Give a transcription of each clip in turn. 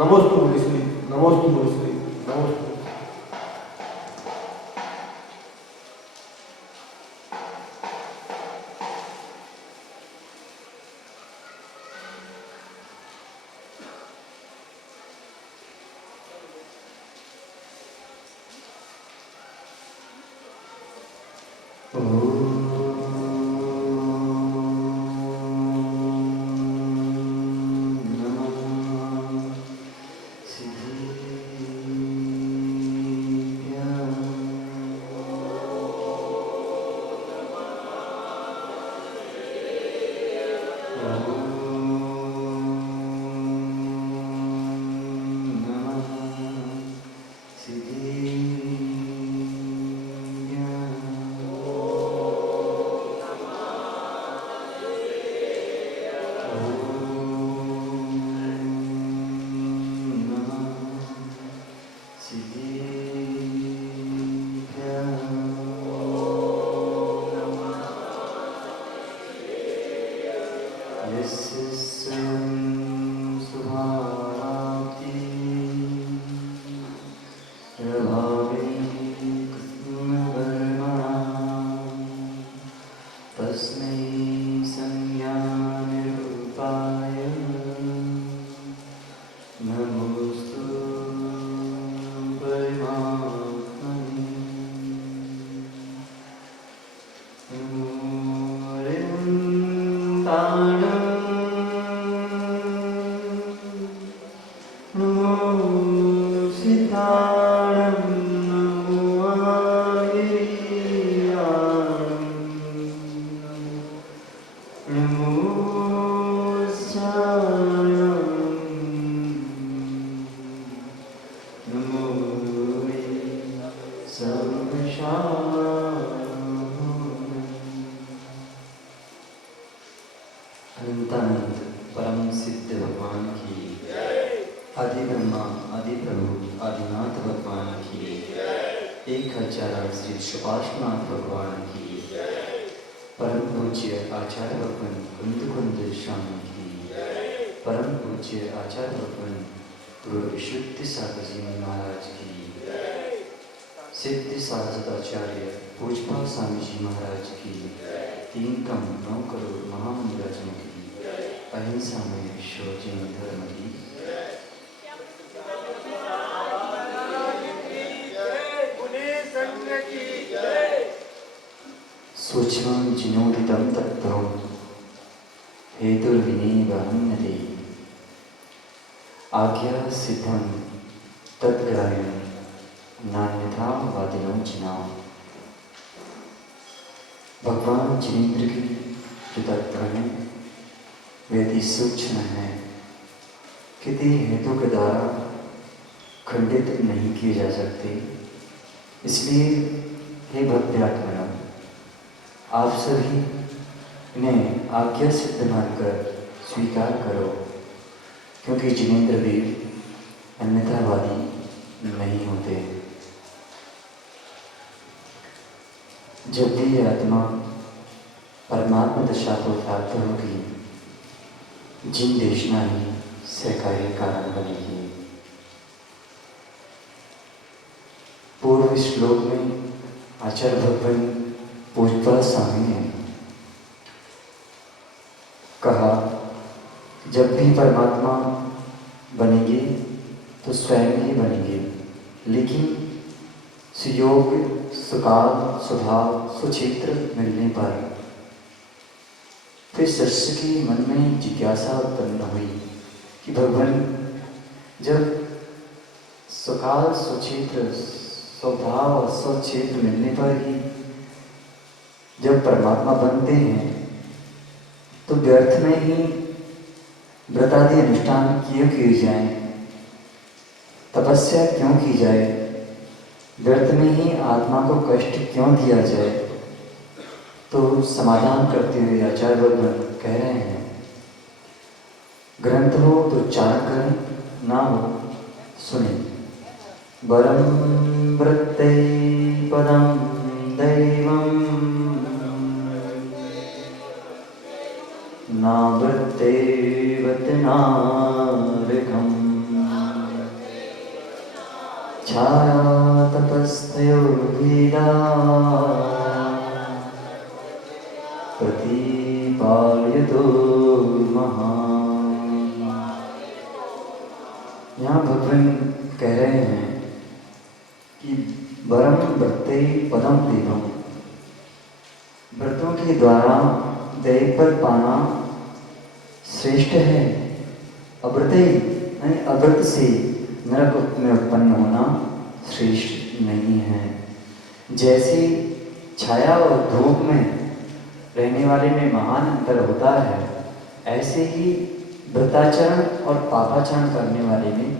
नमोस्तु मुनिश्री, नमोस्तु मुनिश्री, नमोस्तु। सूक्ष्मं जिनोदितं तत्त्वं हेतुर्विनेव हन्यते आज्ञा सिद्धं तद्ग्राह्यं नान्यथा वादिनो जिना। भगवान जिनेंद्र की जो तत्व है वे अति सूक्ष्म है, किसी हेतु के द्वारा खंडित नहीं किए जा सकते। इसलिए हे भक्त्यात्मना, आप सभी इन्हें आज्ञा सिद्ध मानकर स्वीकार करो, क्योंकि जिनेंद्र देव अन्यथावादी नहीं होते। जब भी ये आत्मा परमात्मा दशा को प्राप्त होगी, जिन देशना ही सहकारी कारण बनेगी। पूर्व श्लोक में आचार्य भगवान पूजपा स्वामी ने कहा, जब भी परमात्मा बनेंगे तो स्वयं ही बनेंगे, लेकिन सुयोग, सुकाल, स्वभाव, सुचित्र मिलने पर फिर शिष्य के मन में जिज्ञासा उत्पन्न हुई कि भगवान जब सुकाल, सुचित्र, स्वभाव और स्वक्षेत्र मिलने पर ही जब परमात्मा बनते हैं तो व्यर्थ में ही व्रतादि अनुष्ठान क्यों किए जाएं, तपस्या क्यों की जाए, व्यर्थ में ही आत्मा को कष्ट क्यों दिया जाए। तो समाधान करते हुए आचार्य भगवान कह रहे हैं, ग्रंथ हो तो उच्चारण करें, ना हो सुने। वरम वृत्ते पदम दैवम ना वृत्ते वतनारकम छाया तपस्थयोर्भेदा प्रतिपालयतो महान्। यहाँ भगवान कह रहे हैं कि वरम व्रते पदम देवम, व्रतों के द्वारा दैव पद पाना श्रेष्ठ है। अव्रत यानी अव्रत से नरक में उत्पन्न होना श्रेष्ठ नहीं है। जैसे छाया और धूप में रहने वाले में महान अंतर होता है, ऐसे ही व्रताचरण और पापाचरण करने वाले में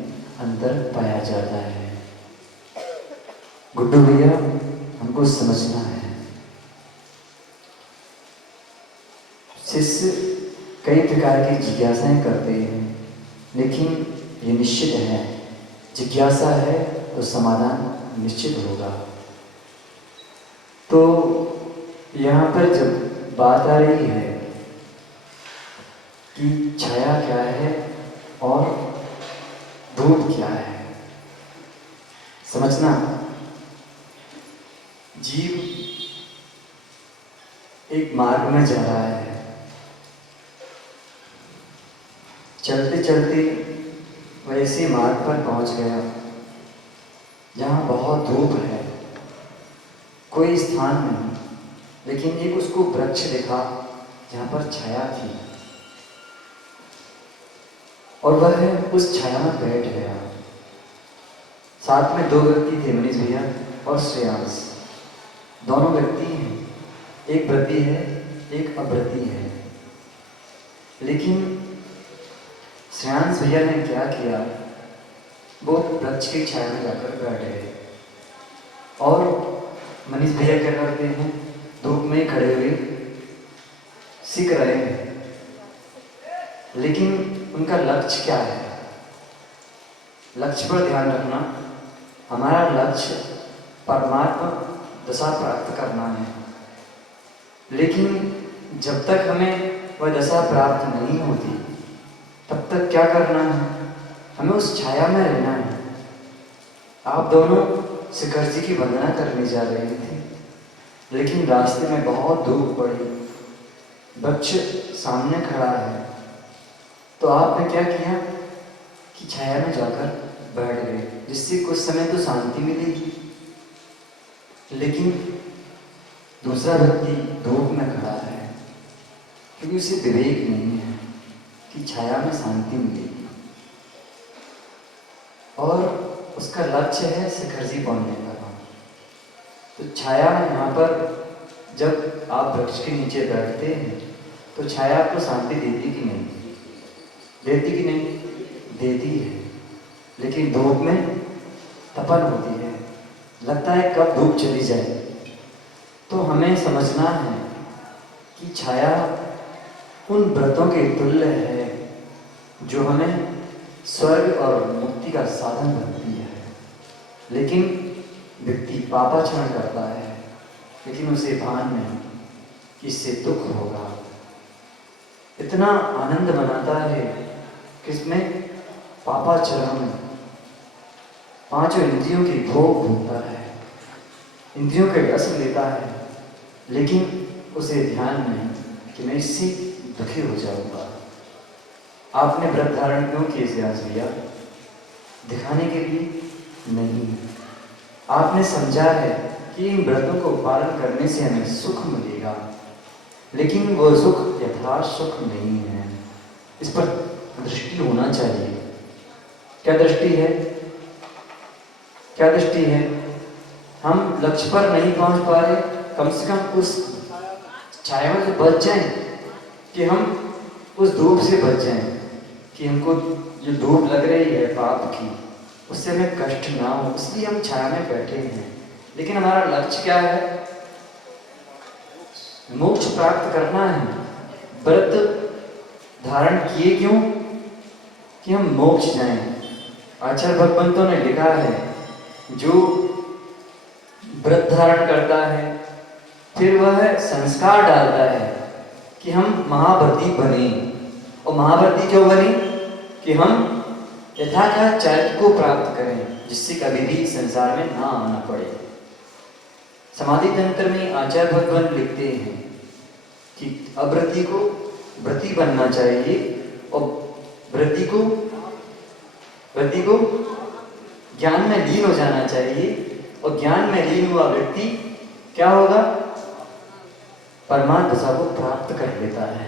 अंतर पाया जाता है। गुड्डू भैया, हमको समझना है। शिष्य कई प्रकार की जिज्ञासाएं करते हैं, लेकिन ये निश्चित है, जिज्ञासा है तो समाधान निश्चित होगा। तो यहाँ पर जब बात आ रही है कि छाया क्या है और धूप क्या है, समझना। जीव एक मार्ग में जा रहा है, चलते चलते वैसे मार्ग पर पहुंच गया जहाँ बहुत धूप है, कोई स्थान नहीं, लेकिन एक उसको वृक्ष दिखा जहाँ पर छाया थी और वह उस छाया में बैठ गया। साथ में दो व्यक्ति थे, मनीष भैया और श्रेयांश। दोनों व्यक्ति हैं, एक व्रती है एक अव्रती है। लेकिन श्रेयांश भैया ने क्या किया, वो वृक्ष की छाया में जाकर बैठ गए और मनीष भैया क्या करते हैं, धूप में खड़े हुए सीख रहे हैं। लेकिन उनका लक्ष्य क्या है? लक्ष्य पर ध्यान रखना। हमारा लक्ष्य परमात्मा दशा प्राप्त करना है, लेकिन जब तक हमें वह दशा प्राप्त नहीं होती तब तक क्या करना है, हमें उस छाया में रहना है। आप दोनों शिखर जी की वंदना करने जा रहे थे, लेकिन रास्ते में बहुत धूप पड़ी, वृक्ष सामने खड़ा है, तो आपने क्या किया कि छाया में जाकर बैठ गए, जिससे कुछ समय तो शांति मिलेगी। लेकिन दूसरा व्यक्ति धूप में खड़ा है, क्योंकि उसे विवेक नहीं है कि छाया में शांति मिलेगी और उसका लक्ष्य है शिखर जी पहुंचने का। तो छाया यहाँ पर जब आप वृक्ष के नीचे बैठते हैं तो छाया आपको शांति देती कि नहीं देती? कि नहीं देती है, लेकिन धूप में तपन होती है, लगता है कब धूप चली जाए। तो हमें समझना है कि छाया उन व्रतों के तुल्य है जो हमें स्वर्ग और मुक्ति का साधन बनती है। लेकिन व्यक्ति पापाचरण करता है, लेकिन उसे भान नहीं कि इससे दुख होगा। इतना आनंद मनाता है किसमें? पापाचरण में। पांचों इंद्रियों की भोग भोगता है, इंद्रियों के रस लेता है, लेकिन उसे ध्यान नहीं कि मैं इससे दुखी हो जाऊंगा। आपने व्रत धारण क्यों किए श्रेयांश भैया? दिखाने के लिए नहीं। आपने समझा है कि इन व्रतों को पालन करने से हमें सुख मिलेगा, लेकिन वो सुख यथार्थ सुख नहीं है। इस पर दृष्टि होना चाहिए। क्या दृष्टि है? क्या दृष्टि है? हम लक्ष्य पर नहीं पहुंच पा रहे, कम से कम उस छाया में तो बच जाएं, कि हम उस धूप से बच जाएं, कि हमको जो धूप लग रही है पाप की, उससे हमें कष्ट ना हो, इसलिए हम छाया में बैठे हैं। लेकिन हमारा लक्ष्य क्या है? मोक्ष प्राप्त करना है। व्रत धारण किए क्यों? कि हम मोक्ष जाएं। आचार्य भगवंतों ने लिखा है, जो व्रत धारण करता है फिर वह संस्कार डालता है कि हम महाव्रती बने। और महाव्रती क्यों बने? कि हम यथार्थ चैत्य को प्राप्त करें, जिससे कभी भी संसार में ना आना पड़े। समाधि तंत्र में आचार्य भगवान लिखते हैं कि अव्रती को व्रती बनना चाहिए और व्रती को ज्ञान में लीन हो जाना चाहिए, और ज्ञान में लीन हुआ व्यक्ति क्या होगा? परमात्म दशा को प्राप्त कर लेता है।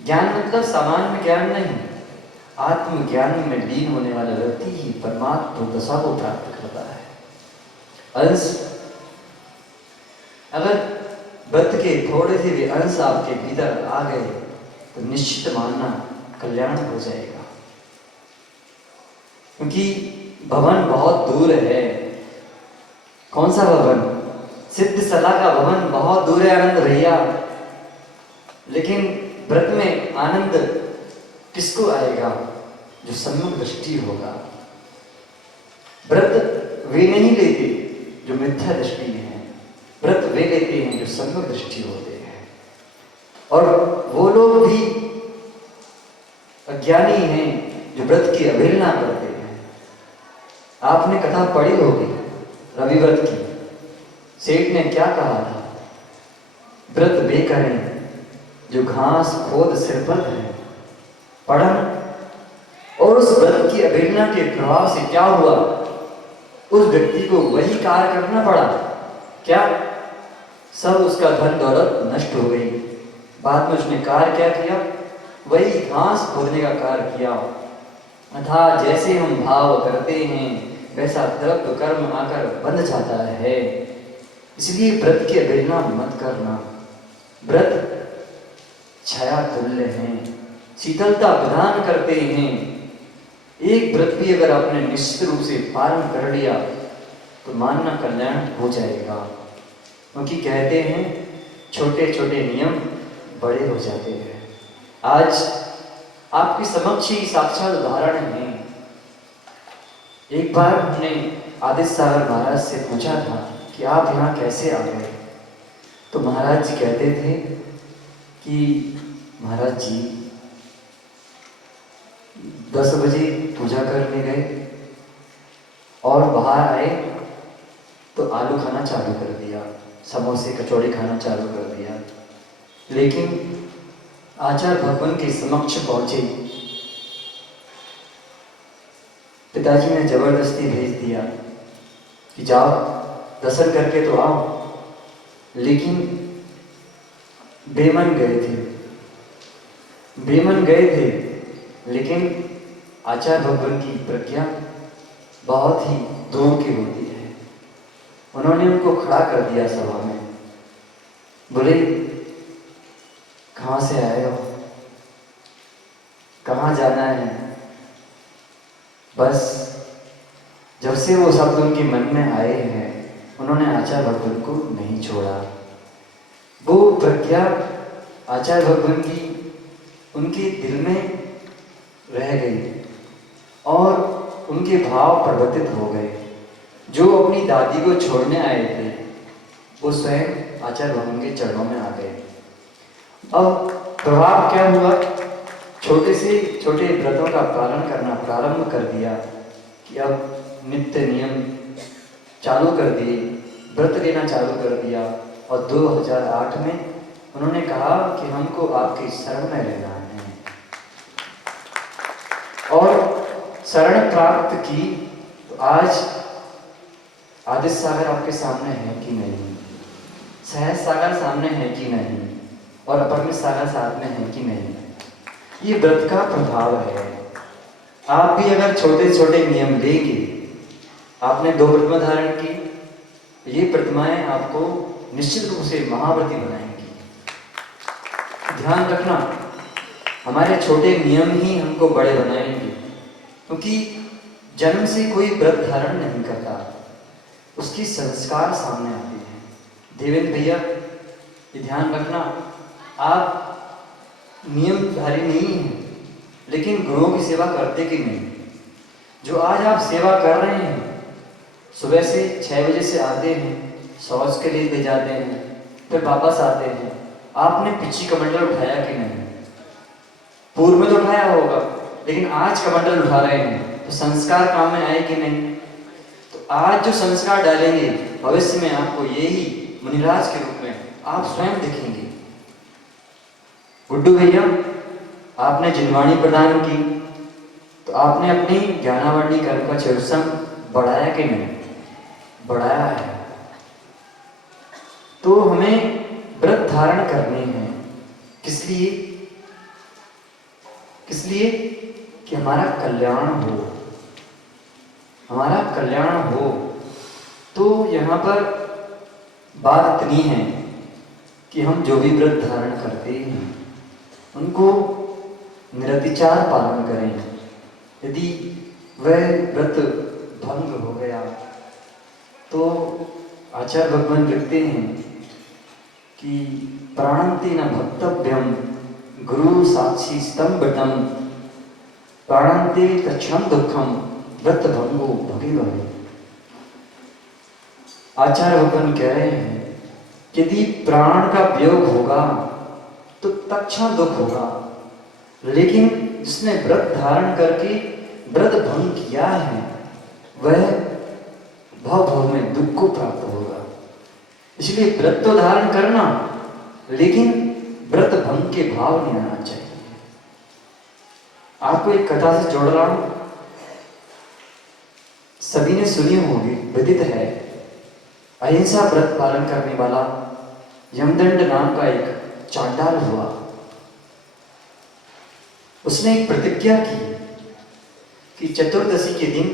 ज्ञान मतलब सामान्य ज्ञान नहीं, आत्मज्ञान में लीन होने वाला व्यक्ति ही परमात्म दशा को प्राप्त करता है। अंश, अगर व्रत के थोड़े से भी अंश आपके भीतर आ गए तो निश्चित मानना कल्याण हो जाएगा, क्योंकि भवन बहुत दूर है। कौन सा भवन? सिद्ध सला का भवन बहुत दूर है आनंद भैया। लेकिन व्रत में आनंद किसको आएगा? जो सम्यक दृष्टि होगा। व्रत वे नहीं लेते जो मिथ्या दृष्टि है, व्रत वे लेते हैं जो सम्यक दृष्टि होते हैं। और वो लोग भी अज्ञानी हैं जो व्रत की अवहेलना करते हैं। आपने कथा पढ़ी होगी रविव्रत की। सेठ ने क्या कहा था? व्रत वे करें जो घास खोद सिर पर है। पढ़ा? और उस व्रत की अवहेलना के प्रभाव से क्या हुआ? उस व्यक्ति को वही कार्य करना पड़ा। क्या? सब उसका धन दौलत नष्ट हो गई। बाद में उसने कार्य क्या किया? वही घास खोदने का कार्य किया। अर्थात जैसे हम भाव करते हैं वैसा द्रव्य कर्म आकर बंध जाता है। इसलिए व्रत की अवहेलना मत करना। व्रत छाया तुल्य हैं, शीतलता प्रदान करते हैं। एक व्रत भी अगर आपने निश्चित रूप से पालन कर लिया तो मानना कल्याण हो जाएगा, क्योंकि कहते हैं छोटे छोटे नियम बड़े हो जाते हैं। आज आपके समक्ष ही साक्षात उदाहरण है। एक बार हमने आदित्य सागर महाराज से पूछा था कि आप यहाँ कैसे आ गए? तो महाराज जी कहते थे कि महाराज जी 10 बजे पूजा करने गए और बाहर आए तो आलू खाना चालू कर दिया, समोसे कचौड़ी खाना चालू कर दिया। लेकिन आचार्य भगवान के समक्ष पहुंचे, पिताजी ने जबरदस्ती भेज दिया कि जाओ दर्शन करके तो आओ। लेकिन बेमन गए थे। लेकिन आचार्य भगवान की प्रज्ञा बहुत ही दूर की होती है। उन्होंने उनको खड़ा कर दिया सभा में। बोले, कहाँ से आए हो? कहाँ जाना है? बस जब से वो शब्द उनके मन में आए हैं उन्होंने आचार्य भगवान को नहीं छोड़ा। वो प्रज्ञा आचार्य भगवान की उनके दिल में रह गई और उनके भाव परिवर्तित हो गए। जो अपनी दादी को छोड़ने आए थे वो स्वयं आचार्य भगवान के चरणों में आ गए। अब प्रभाव क्या हुआ? छोटे से छोटे व्रतों का पालन करना प्रारंभ कर दिया कि अब नित्य नियम चालू कर दिए, व्रत लेना चालू कर दिया। और 2008 में उन्होंने कहा कि हमको आपकी शरण में रहना है, और शरण प्राप्त की। तो आज आदित्य सागर आपके सामने है कि नहीं? सहज सागर सामने है कि नहीं? और अपरमित सागर साथ में है कि नहीं? ये व्रत का प्रभाव है। आप भी अगर छोटे छोटे नियम लेंगे, आपने 2 प्रतिमा धारण की, ये प्रतिमाएं आपको निश्चित रूप से महाव्रती बनाएंगी। ध्यान रखना, हमारे छोटे नियम ही हमको बड़े बनाएंगे, क्योंकि जन्म से कोई व्रत धारण नहीं करता, उसकी संस्कार सामने आते हैं। देवेंद्र भैया, ये ध्यान रखना, आप नियमधारी नहीं हैं, लेकिन गुरुओं की सेवा करते कि नहीं? जो आज आप सेवा कर रहे हैं, सुबह से 6 बजे से आते हैं, शौच के लिए ले जाते हैं, फिर वापस आते हैं, आपने पिछी कमंडल उठाया कि नहीं? पूर्व में तो उठाया होगा, लेकिन आज कमंडल उठा रहे हैं तो संस्कार काम में आए कि नहीं? तो आज जो संस्कार डालेंगे भविष्य में आपको यही मुनिराज के रूप में आप स्वयं दिखेंगे। गुड्डू भैया, आपने जिनवाणी प्रदान की तो आपने अपनी ज्ञानावरणी कर्म का चौसम बढ़ाया कि नहीं? बढ़ाया है। तो हमें व्रत धारण करने हैं। किस लिए? किस लिए? कि हमारा कल्याण हो, हमारा कल्याण हो। तो यहाँ पर बात इतनी है कि हम जो भी व्रत धारण करते हैं उनको निरतिचार पालन करें। यदि वह व्रत भंग हो गया तो आचार्य भगवान लिखते हैं कि प्राणंते न भक्तव्यम गुरु साक्षी स्तंभटम प्राणंते तक्षण दुखम व्रत भंगो भगे। आचार्य भगवान कह रहे हैं यदि प्राण का वियोग होगा तो तक्षण दुख होगा, लेकिन जिसने व्रत धारण करके व्रत भंग किया है वह भव भव में दुख को प्राप्त होगा। इसलिए व्रत तो धारण करना, लेकिन व्रत भंग के भाव नहीं आना चाहिए। आपको एक कथा से जोड़ रहा हूं, सभी ने सुनी होगी, विदित है। अहिंसा व्रत पालन करने वाला यमदंड नाम का एक चांडाल हुआ। उसने एक प्रतिज्ञा की कि चतुर्दशी के दिन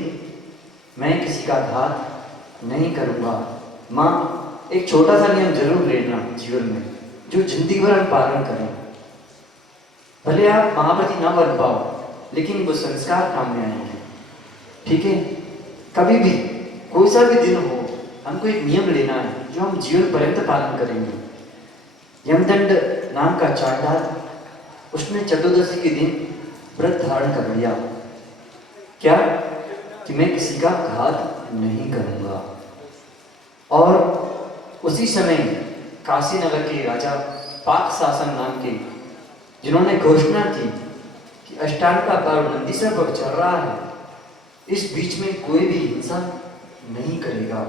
मैं किसी का घात नहीं करूंगा। मां, एक छोटा सा नियम जरूर लेना जीवन में जो जिंदगी भर हम पालन करें। भले आप महापति ना बन पाओ, लेकिन वो संस्कार काम में आएंगे। ठीक है? कभी भी कोई सा भी दिन हो, हमको एक नियम लेना है जो हम जीवन पर्यंत पालन करेंगे। यमदंड नाम का चांडाल, उसने चतुर्दशी के दिन व्रत धारण कर लिया। क्या? कि मैं किसी का घात नहीं करूंगा। और उसी समय काशी नगर के राजा पाक शासन नाम के, जिन्होंने घोषणा की कि अष्टांग का पर्व नंदीसर पर चल रहा है, इस बीच में कोई भी हिंसा नहीं करेगा।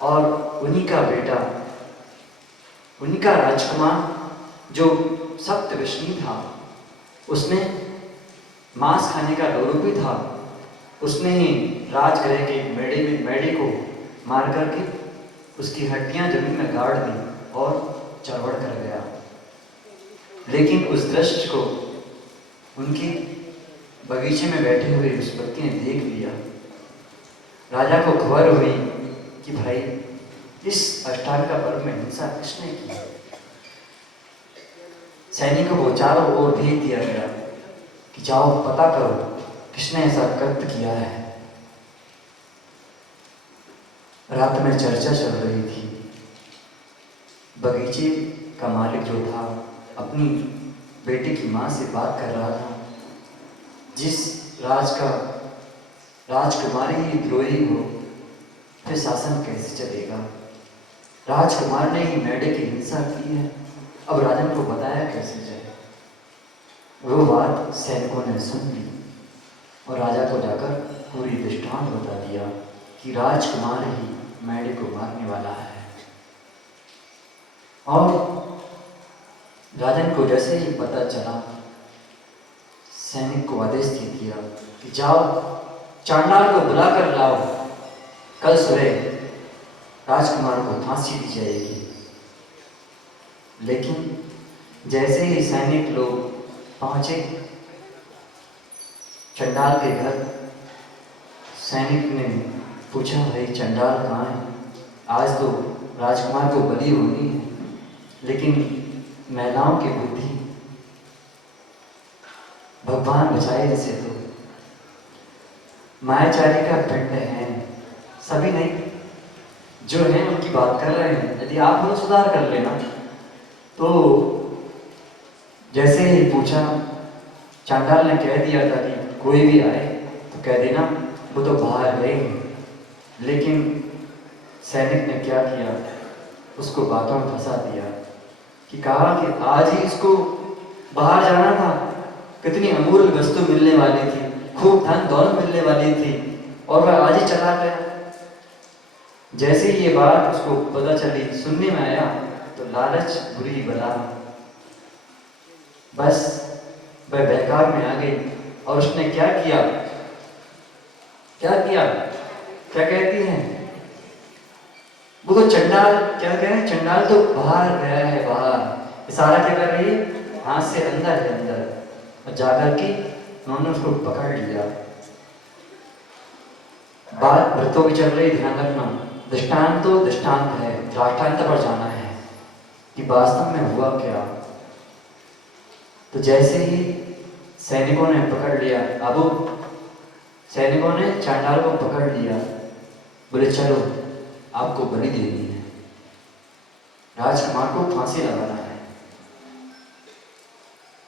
और उन्हीं का बेटा, उन्हीं का राजकुमार जो सप्तवृष्णि था, उसने मांस खाने का लोलुपी था, उसने ही राजगृह के मेढ़े को मार करके उसकी हड्डियां जमीन में गाड़ दी और चरवड़ कर गया। लेकिन उस दृश्य को उनके बगीचे में बैठे हुए उस व्यक्ति ने देख लिया। राजा को खबर हुई कि भाई इस अष्टांग का पर्व में हिंसा किसने की। सैनिकों को चारों ओर भेज दिया गया कि जाओ पता करो किसने ऐसा कृत्य किया है। रात में चर्चा चल रही थी। बगीचे का मालिक जो था अपनी बेटे की मां से बात कर रहा था, जिस राजकुमारी ही द्रोही हो फिर शासन कैसे चलेगा। राजकुमार ने ही मेढ़े की हिंसा की है, अब राजन को बताया कैसे जाए। वो बात सैनिकों ने सुन ली और राजा को जाकर पूरी दृष्टांत बता दिया कि राजकुमार ही मेढ़े को मारने वाला है। और राजन को जैसे ही पता चला, सैनिक को आदेश दे दिया कि जाओ चांडाल को बुला कर लाओ, कल सुबह राजकुमार को फांसी दी जाएगी। लेकिन जैसे ही सैनिक लोग पहुंचे चंडाल के घर, सैनिक ने पूछा भाई चंडाल कहाँ है? आज तो राजकुमार को बलि होनी है, लेकिन महिलाओं की बुद्धि, भगवान बचाए इसे। तो मायाचारी का पिंड है, सभी नहीं, जो है उनकी बात कर रहे हैं। यदि आप लोग सुधार कर लेना। तो जैसे ही पूछा, चांडाल ने कह दिया था कि कोई भी आए तो कह देना वो तो बाहर गए। लेकिन सैनिक ने क्या किया, उसको बातों में फंसा दिया कि कहा कि आज ही इसको बाहर जाना था, कितनी अमूल्य वस्तु मिलने वाली थी, खूब धन दौलत मिलने वाली थी, और वह आज ही चला गया। जैसे ही ये बात उसको पता चली, सुनने में आया, तो लालच बुरी बला, बस वह बेकार में आ गई। और उसने क्या किया, क्या किया, क्या कहती है वो तो चंडाल, क्या कह रहे हैं, चंडाल तो बाहर गया है, बाहर। इशारा क्या कर रही है, हाथ से अंदर है, अंदर। और जाकर के उन्होंने उसको पकड़ लिया। बात व्रतों की चल रही, ध्यान रखना। दृष्टांत तो दृष्टांत है, दृष्टांत पर जाना है कि वास्तव में हुआ क्या। तो जैसे ही सैनिकों ने पकड़ लिया, अब सैनिकों ने चांडाल को पकड़ लिया, बोले चलो आपको बलि देनी है, राजकुमार को फांसी लगाना है।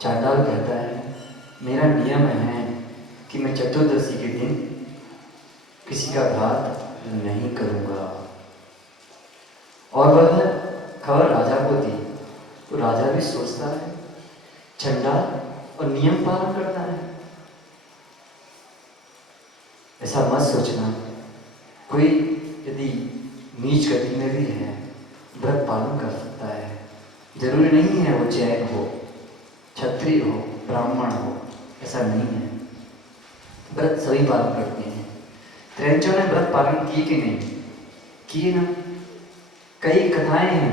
चांडाल कहता है मेरा नियम है कि मैं चतुर्दशी के दिन किसी का घात नहीं करूंगा। और वह खबर राजा को दी, तो राजा भी सोचता है चंडाल और नियम पालन करता है। ऐसा मत सोचना, कोई यदि नीच गति में भी है व्रत पालन कर सकता है। जरूरी नहीं है वो जैन हो, क्षत्रिय हो, ब्राह्मण हो, ऐसा नहीं है। व्रत सभी पालन करते हैं। त्रैंचों ने व्रत पालन किए कि नहीं किए ना। कई कथाएं हैं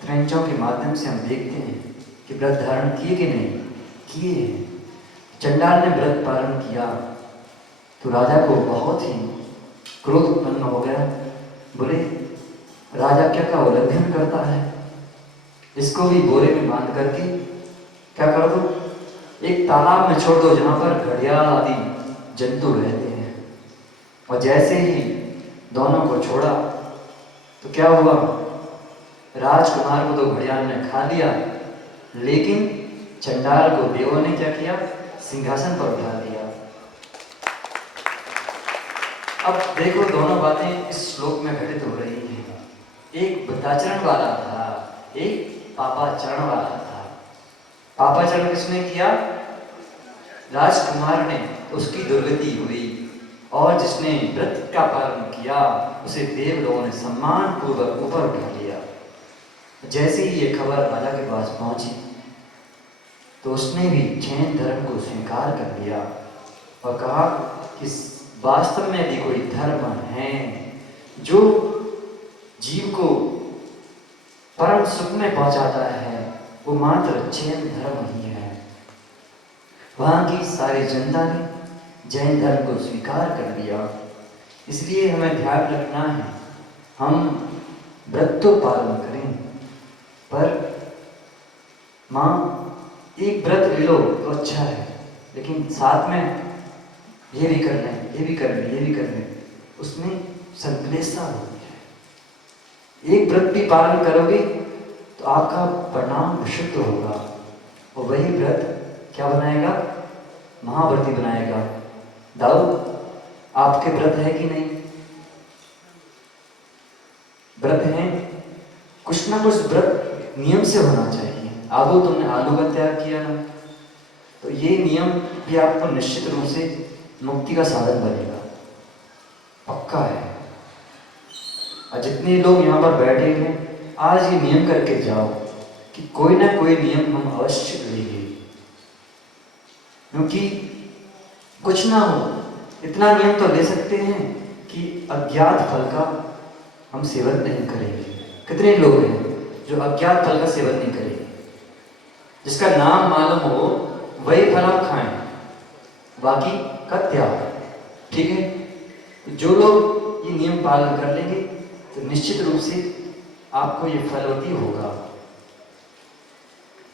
त्रैंचों के माध्यम से हम देखते हैं कि व्रत धारण किए कि नहीं किए हैं। चंडाल ने व्रत पालन किया तो राजा को बहुत ही क्रोध उत्पन्न हो गया। बोले राजा क्या का उल्लंघन करता है, इसको भी बोरे में बांध करके क्या कर दो, एक तालाब में छोड़ दो जहां पर घड़ियाल आदि जंतु रहते हैं। और जैसे ही दोनों को छोड़ा तो क्या हुआ, राजकुमार को तो घड़ियाल ने खा लिया, लेकिन चंडाल को देवों ने क्या किया, सिंहासन पर बिठा दिया। अब देखो दोनों बातें इस श्लोक में घटित हो रही हैं। एक वृद्धाचरण वाला था, एक पापाचरण वाला था। पापाचरण किसने किया, राजकुमार ने, उसकी दुर्गति हुई। और जिसने व्रत का पालन किया उसे देव लोगों ने सम्मान पूर्वक ऊपर उठा लिया। जैसे ही ये खबर राजा के पास पहुंची तो उसने भी जैन धर्म को स्वीकार कर लिया और कहा कि वास्तव में यदि कोई धर्म है जो जीव को परम सुख में पहुंचाता है वो मात्र जैन धर्म ही है। वहां की सारी जनता ने जैन धर्म को स्वीकार कर लिया। इसलिए हमें ध्यान रखना है, हम व्रत तो पालन करें, पर माँ एक व्रत ले लो तो अच्छा है, लेकिन साथ में ये भी कर लें, ये भी कर लें, ये भी कर लें, उसमें संकलेशता होती है। एक व्रत भी पालन करोगे तो आपका परिणाम विशुद्ध होगा, और वही व्रत क्या बनाएगा, महाव्रती बनाएगा। दाऊद आपके व्रत है कि नहीं, व्रत है, कुछ ना कुछ व्रत नियम से होना चाहिए। आबू तुमने आलू का त्याग किया ना, तो ये नियम भी आपको निश्चित रूप से मुक्ति का साधन बनेगा, पक्का है। और जितने लोग यहाँ पर बैठे हैं आज ये नियम करके जाओ कि कोई ना कोई नियम हम अवश्य लेंगे, क्योंकि कुछ ना हो इतना नियम तो ले सकते हैं कि अज्ञात फल का हम सेवन नहीं करेंगे। कितने लोग हैं जो अज्ञात फल का सेवन नहीं करेंगे, जिसका नाम मालूम हो वही फल आप खाएं, बाकी का त्याग। ठीक है, तो जो लोग ये नियम पालन कर लेंगे तो निश्चित रूप से आपको ये फलवती होगा।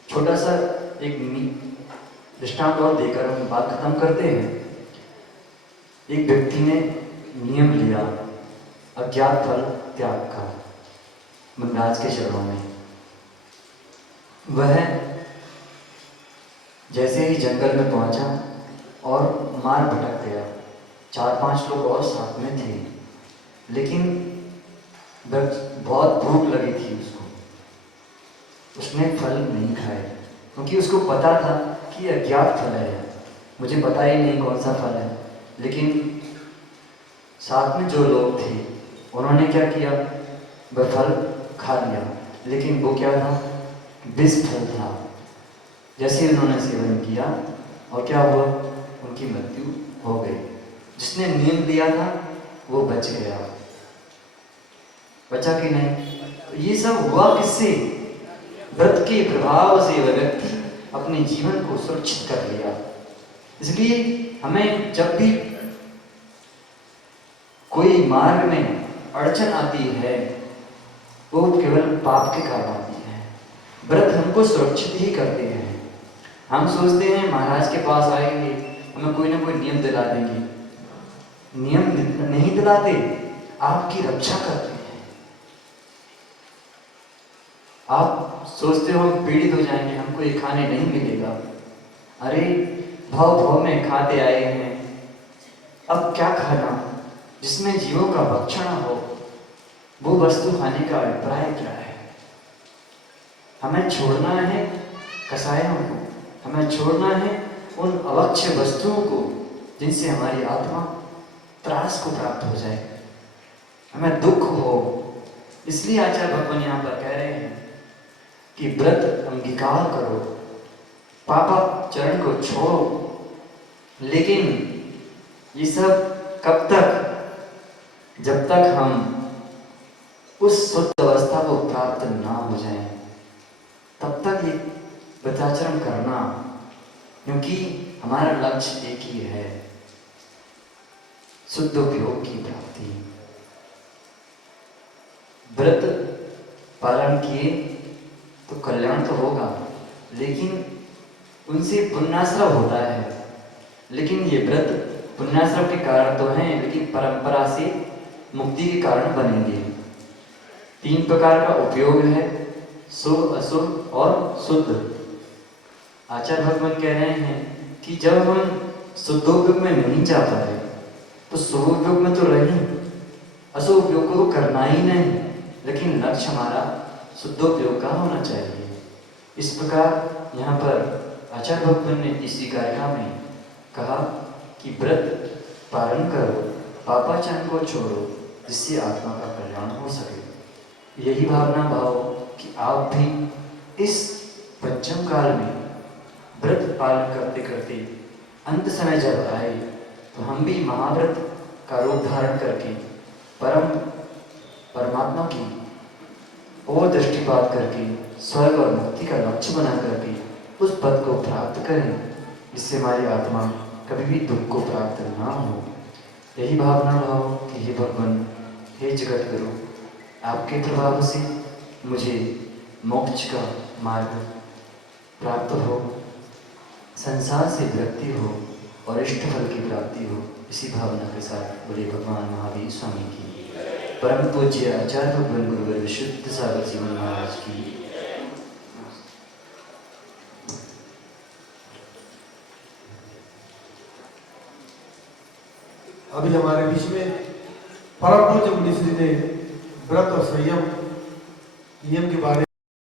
छोटा सा एक दृष्टांत और देकर हम बात खत्म करते हैं। एक व्यक्ति ने नियम लिया अज्ञात फल त्याग का मनराज के चरणों में। वह जैसे ही जंगल में पहुंचा और मार भटक गया। 4-5 लोग और साथ में थे, लेकिन बहुत भूख लगी थी उसको, उसने फल नहीं खाए क्योंकि उसको पता था कि अज्ञात फल है, मुझे पता ही नहीं कौन सा फल है, लेकिन साथ में जो लोग थे उन्होंने क्या किया, वह फल खा लिया, लेकिन वो क्या था, विष फल था। जैसे उन्होंने सेवन किया और क्या हुआ, उनकी मृत्यु हो गई। जिसने नियम लिया था वो बच गया, बचा कि नहीं? तो ये सब हुआ किससे? व्रत के प्रभाव से वह व्यक्ति अपने जीवन को सुरक्षित कर लिया। इसलिए हमें जब भी कोई मार्ग में अड़चन आती है वो केवल पाप के कारण आती है। व्रत हमको सुरक्षित ही करते हैं। हम सोचते हैं महाराज के पास आएंगे हमें कोई ना कोई नियम दिला देंगे, नियम नहीं दिलाते, आपकी रक्षा करते हैं। आप सोचते हो हम पीड़ित हो जाएंगे, हमको ये खाने नहीं मिलेगा। अरे भाव भाव में खाते आए हैं, अब क्या खाना? जिसमें जीवों का भक्षण हो वो वस्तु खाने का अभिप्राय क्या है? हमें छोड़ना है कसायों को, हमें छोड़ना है उन अवक्ष्य वस्तुओं को जिनसे हमारी आत्मा त्रास को प्राप्त हो जाए, हमें दुख हो। इसलिए आचार्य भगवान यहाँ पर कह रहे हैं कि व्रत अंगीकार करो, पापाचरण को छोड़ो। लेकिन ये सब कब तक? जब तक हम उस शुद्ध अवस्था को प्राप्त ना हो जाए तब तक ये व्रताचरण करना, क्योंकि हमारा लक्ष्य एक ही है, शुद्ध उपयोग की प्राप्ति। व्रत पालन किए तो कल्याण तो होगा, लेकिन उनसे पुण्याश्रय होता है। लेकिन ये व्रत पुण्याश्रय के कारण तो हैं, लेकिन परंपरा से मुक्ति के कारण बनेंगे। 3 प्रकार का उपयोग है, शुभ, अशुभ और शुद्ध। आचार्य भगवान कह रहे हैं कि जब हम शुद्धोपयोग में नहीं जा पाए तो शुभ उपयोग में तो रही, अशुभ उपयोग को तो करना ही नहीं, लेकिन लक्ष्य हमारा शुद्धोपयोग का होना चाहिए। इस प्रकार यहाँ पर आचार्य भगवान ने इसी गायका में कहा कि व्रत पालन करो, पापाचरण को छोड़ो, जिससे आत्मा का कल्याण हो सके। यही भावना भाव कि आप भी इस पंचम काल में व्रत पालन करते करते अंत समय जब आए तो हम भी महाव्रत का रूप धारण करके परमात्मा की और दृष्टिपात करके स्वर्ग और मुक्ति का लक्ष्य बना करके उस पद को प्राप्त करें, जिससे हमारी आत्मा कभी भी दुख को प्राप्त ना हो। यही भावना भाव कि हे भगवान, हे जगत गुरु, आपके प्रभाव से मुझे मोक्ष का मार्ग प्राप्त हो, संसार से विरक्ति हो और इष्ट फल की प्राप्ति हो। इसी भावना के साथ बोले भगवान महावीर स्वामी की, परम पूज्य आचार्य भगवान गुरुवर विशुद्ध सागर जीवन महाराज की। अभी हमारे बीच में परम पूज्य मुनि श्री ने व्रत और संयम नियम के बारे